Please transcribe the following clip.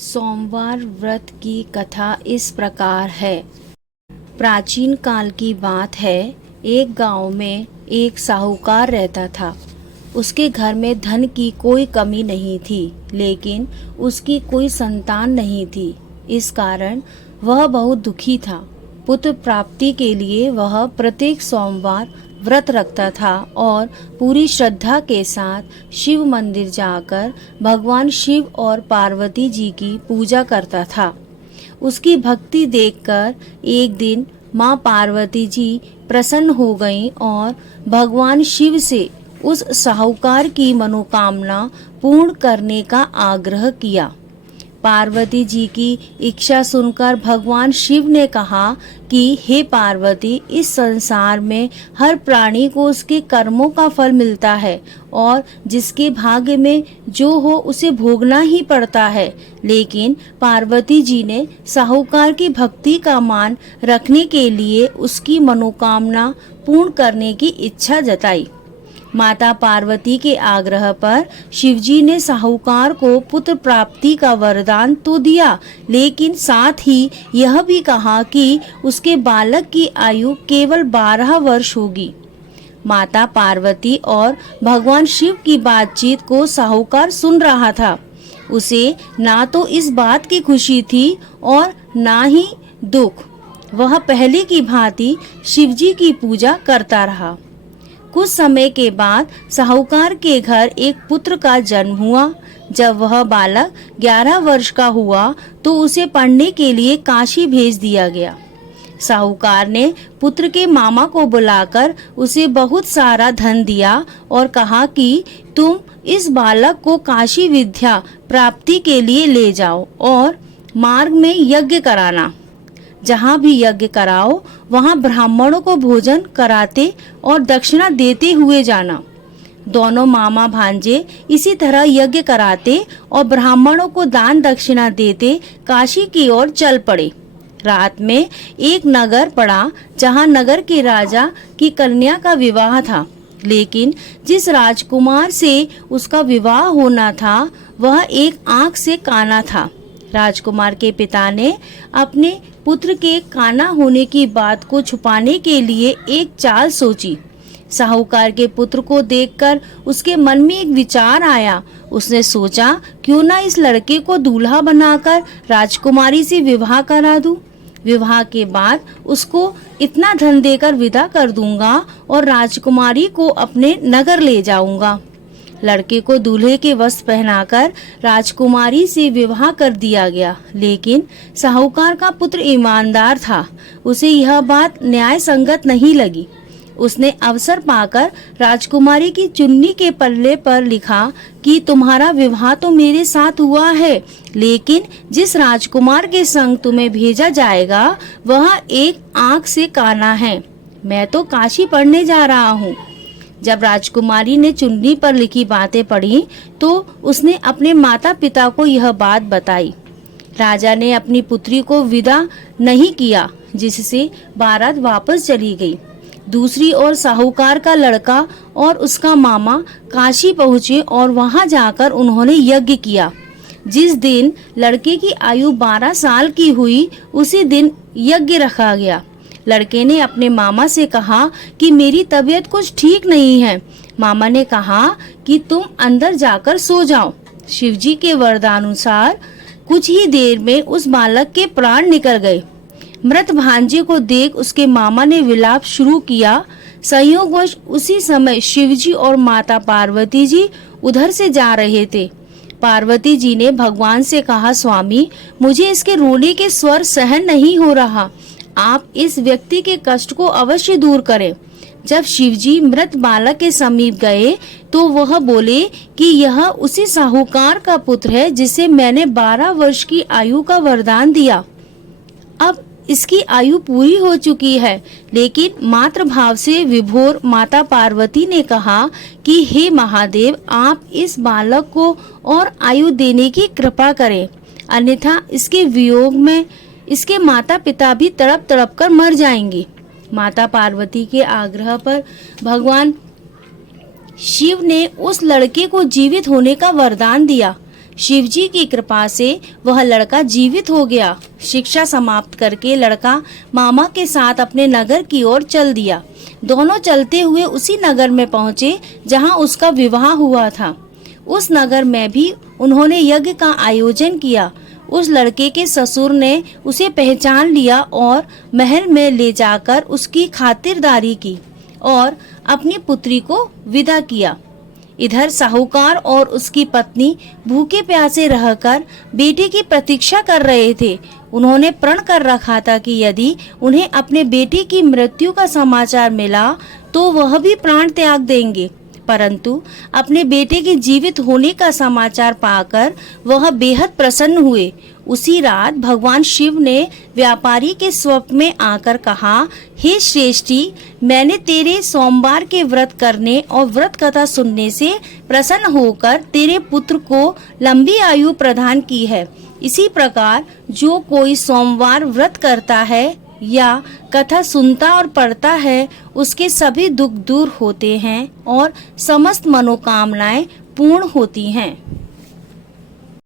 सोमवार व्रत की कथा इस प्रकार है। प्राचीन काल की बात है। एक गांव में एक साहूकार रहता था। उसके घर में धन की कोई कमी नहीं थी, लेकिन उसकी कोई संतान नहीं थी। इस कारण वह बहुत दुखी था। पुत्र प्राप्ति के लिए वह प्रत्येक सोमवार व्रत रखता था और पूरी श्रद्धा के साथ शिव मंदिर जाकर भगवान शिव और पार्वती जी की पूजा करता था। उसकी भक्ति देखकर एक दिन माँ पार्वती जी प्रसन्न हो गईं और भगवान शिव से उस साहूकार की मनोकामना पूर्ण करने का आग्रह किया। पार्वती जी की इच्छा सुनकर भगवान शिव ने कहा कि हे पार्वती, इस संसार में हर प्राणी को उसके कर्मों का फल मिलता है और जिसके भाग्य में जो हो उसे भोगना ही पड़ता है। लेकिन पार्वती जी ने साहूकार की भक्ति का मान रखने के लिए उसकी मनोकामना पूर्ण करने की इच्छा जताई। माता पार्वती के आग्रह पर शिवजी ने साहूकार को पुत्र प्राप्ति का वरदान तो दिया, लेकिन साथ ही यह भी कहा कि उसके बालक की आयु केवल 12 वर्ष होगी। माता पार्वती और भगवान शिव की बातचीत को साहूकार सुन रहा था। उसे ना तो इस बात की खुशी थी और ना ही दुख। वह पहले की भांति शिवजी की पूजा करता रहा। कुछ समय के बाद साहूकार के घर एक पुत्र का जन्म हुआ। जब वह बालक 11 वर्ष का हुआ तो उसे पढ़ने के लिए काशी भेज दिया गया। साहूकार ने पुत्र के मामा को बुलाकर उसे बहुत सारा धन दिया और कहा कि तुम इस बालक को काशी विद्या प्राप्ति के लिए ले जाओ और मार्ग में यज्ञ कराना। जहाँ भी यज्ञ कराओ वहाँ ब्राह्मणों को भोजन कराते और दक्षिणा देते हुए जाना। दोनों मामा भांजे इसी तरह यज्ञ कराते और ब्राह्मणों को दान दक्षिणा देते काशी की ओर चल पड़े। रात में एक नगर पड़ा जहाँ नगर के राजा की कन्या का विवाह था, लेकिन जिस राजकुमार से उसका विवाह होना था वह एक आंख से काना था। राजकुमार के पिता ने अपने पुत्र के काना होने की बात को छुपाने के लिए एक चाल सोची। साहूकार के पुत्र को देखकर उसके मन में एक विचार आया। उसने सोचा, क्यों ना इस लड़के को दूल्हा बनाकर राजकुमारी से विवाह करा दूं। विवाह के बाद उसको इतना धन देकर विदा कर दूंगा और राजकुमारी को अपने नगर ले जाऊंगा। लड़के को दूल्हे के वस्त्र पहनाकर राजकुमारी से विवाह कर दिया गया, लेकिन साहूकार का पुत्र ईमानदार था। उसे यह बात न्याय संगत नहीं लगी। उसने अवसर पाकर राजकुमारी की चुन्नी के पल्ले पर लिखा कि तुम्हारा विवाह तो मेरे साथ हुआ है, लेकिन जिस राजकुमार के संग तुम्हें भेजा जाएगा वह एक आंख से काना है। मैं तो काशी पढ़ने जा रहा हूँ। जब राजकुमारी ने चुन्नी पर लिखी बातें पढ़ी तो उसने अपने माता पिता को यह बात बताई। राजा ने अपनी पुत्री को विदा नहीं किया, जिससे बारात वापस चली गई। दूसरी ओर साहूकार का लड़का और उसका मामा काशी पहुँचे और वहां जाकर उन्होंने यज्ञ किया। जिस दिन लड़के की आयु 12 साल की हुई उसी दिन यज्ञ रखा गया। लड़के ने अपने मामा से कहा कि मेरी तबीयत कुछ ठीक नहीं है। मामा ने कहा कि तुम अंदर जाकर सो जाओ। शिवजी के वरदानुसार कुछ ही देर में उस बालक के प्राण निकल गए। मृत भांजे को देख उसके मामा ने विलाप शुरू किया। संयोगवश उसी समय शिवजी और माता पार्वती जी उधर से जा रहे थे। पार्वती जी ने भगवान से कहा, स्वामी, मुझे इसके रोने के स्वर सहन नहीं हो रहा। आप इस व्यक्ति के कष्ट को अवश्य दूर करें। जब शिवजी मृत बालक के समीप गए तो वह बोले कि यह उसी साहूकार का पुत्र है जिसे मैंने 12 वर्ष की आयु का वरदान दिया। अब इसकी आयु पूरी हो चुकी है। लेकिन मातृ भाव से विभोर माता पार्वती ने कहा कि हे महादेव, आप इस बालक को और आयु देने की कृपा करें, अन्यथा इसके वियोग में इसके माता पिता भी तड़प तड़प कर मर जाएंगे। माता पार्वती के आग्रह पर भगवान शिव ने उस लड़के को जीवित होने का वरदान दिया। शिवजी की कृपा से वह लड़का जीवित हो गया। शिक्षा समाप्त करके लड़का मामा के साथ अपने नगर की ओर चल दिया। दोनों चलते हुए उसी नगर में पहुँचे जहाँ उसका विवाह हुआ था। उस नगर में भी उन्होंने यज्ञ का आयोजन किया। उस लड़के के ससुर ने उसे पहचान लिया और महल में ले जाकर उसकी खातिरदारी की और अपनी पुत्री को विदा किया। इधर साहूकार और उसकी पत्नी भूखे प्यासे रहकर बेटे की प्रतीक्षा कर रहे थे। उन्होंने प्रण कर रखा था कि यदि उन्हें अपने बेटे की मृत्यु का समाचार मिला तो वह भी प्राण त्याग देंगे, परंतु अपने बेटे के जीवित होने का समाचार पाकर वह बेहद प्रसन्न हुए। उसी रात भगवान शिव ने व्यापारी के स्वप्न में आकर कहा, हे श्रेष्ठी, मैंने तेरे सोमवार के व्रत करने और व्रत कथा सुनने से प्रसन्न होकर तेरे पुत्र को लंबी आयु प्रदान की है। इसी प्रकार जो कोई सोमवार व्रत करता है या कथा सुनता और पढ़ता है, उसके सभी दुख दूर होते हैं और समस्त मनोकामनाएं पूर्ण होती हैं।